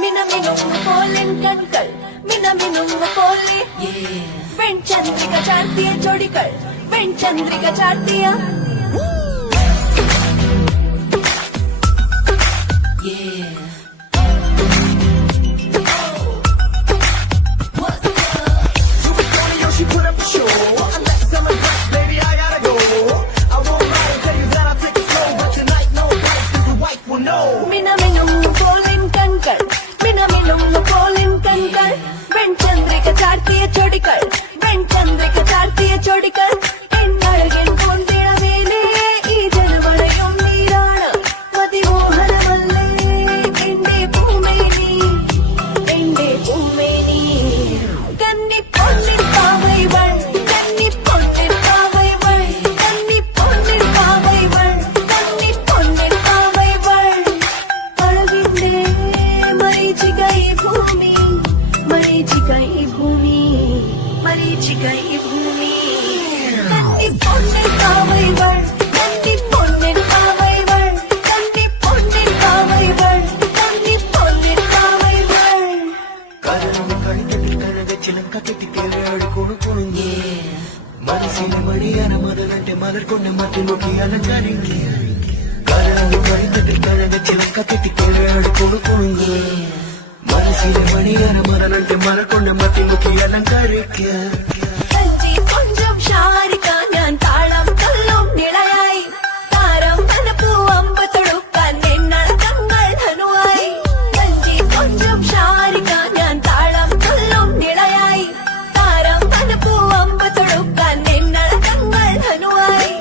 മിനമിനും പോലെൻ കൺകൾ മിനമിനും പോലെ വെൺചന്ദ്രിക ചാർത്തിയ ജോഡികൾ വെൺചന്ദ്രിക ചാർത്തിയ മിനമിനും പോലെൻ കൺകൾ മിനമിനും പോലെൻ കൺകൾ വെൺചന്ദ്രിക ചാർത്തിയ ജോഡികൾ വെൺചന്ദ്രിക ചാർത്തിയ ജോഡികൾ എന്നഴകിൻ കൊണ്ടിടവേലേ ഈ ജനമഴയും നീരാണ് മതിമോഹനമല്ലേ എന്റെ പൂമേനി എന്റെ പൂമേനി കന്നി പൊന്നിൻ പാവൈവൾ കന്നി പൊന്നിൻ പാവൈവൾ കന്നി പൊന്നിൻ പാവൈവൾ കന്നി പൊന്നിൻ പാവൈവൾ അഴകിന്റെ മരീചിക ഈ ഭൂമി മരീചിക ഈ ഭൂമി മരീചിക ഈ ഭൂമി കന്നി പൊന്നിൻ പാവൈവൾ കന്നി പൊന്നിൻ പാവൈവൾ കന്നി പൊന്നിൻ പാവൈവൾ കന്നി പൊന്നിൻ പാവൈവൾ കരളും കളിത്തട്ടിൽ കരകച്ചിലും കക്കെട്ടിക്കേളയാടി കുണുകുണുങ്ങി മനസ്സിലെ മണിയാന മതലന്റെ മലർ കൊണ്ട് മറ്റു നോക്കി അലങ്കരിങ്ങി കരളും കളിത്തട്ടിൽ കരകച്ചിലും കക്കെട്ടിക്കേളയാടി കുണുകുണുങ്ങി മനസ്സിലെ മണിയാന മതലന്റെ മലർ കൊണ്ട് മറ്റു നോക്കി അലങ്കരിക്കുക സഞ്ചി കൊഞ്ചം ഷാരിക ഞാൻ താളം കല്ലും നിളയായി താരം മനപ്പൂ അമ്പ തൊടുക്കാൻ നിന്നളക്കങ്ങൾ ധനുവായി സഞ്ചി കൊഞ്ചം ഷാരിക ഞാൻ താളം കല്ലും നിളയായി താരം മനപ്പൂ അമ്പ തൊടുക്കാൻ നിന്നളക്കങ്ങൾ ധനുവായി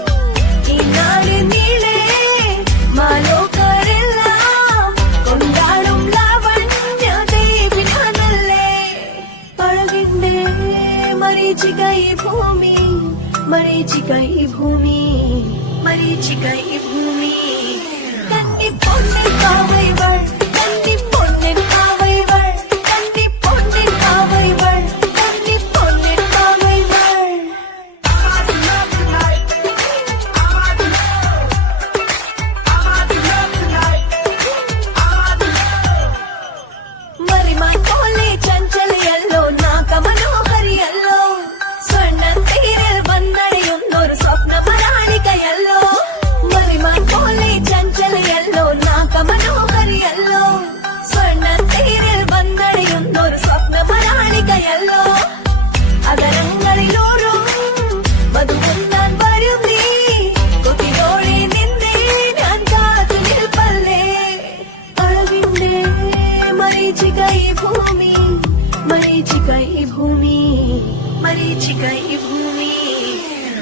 ഈ നാട് നീളേ മാലോകരെല്ലാം കൊണ്ടാടും ലാവണ്യ ദേവി ഞാനല്ലേ അഴകിന്റെ മരീചിക ഈ ഭൂമി മരീചിക ഈ ഭൂമി മരീചിക ഈ ഭൂമി കന്നി പൊന്നിൻ പാവൈവൾ കന്നി പൊന്നിൻ പാവൈവൾ കന്നി പൊന്നിൻ പാവൈവൾ കന്നി പൊന്നിൻ പാവൈവൾ മറിമാൻ പോലെ ചഞ്ചലയല്ലോ നാഗമനോഹരിയല്ലോ സ്വർണ്ണത്തീരിൽ വന്നടയുന്നൊരു സ്വപ്നമരാളികയല്ലോ മറിമാൻ പോലെ ചഞ്ചലയല്ലോ നാഗമനോഹരിയല്ലോ സ്വർണ്ണത്തീരിൽ വന്നടയുന്നൊരു സ്വപ്നമരാളികയല്ലോ അകരങ്ങളിലോരും മധുമുന്നാൻ വരും നീ കൊതിയോടെ നിന്നേ ഞാൻ കാത്തു നിൽപ്പല്ലേ അഴകിന്റെ മരീചിക ഈ ഭൂമി മരീചിക ഈ ഭൂമി മരീചിക ഈ ഭൂമി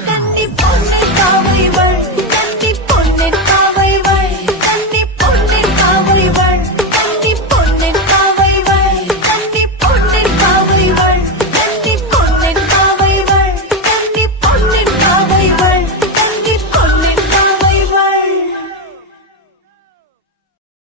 കന്നി പൊന്നിൻ പാവൈവൾ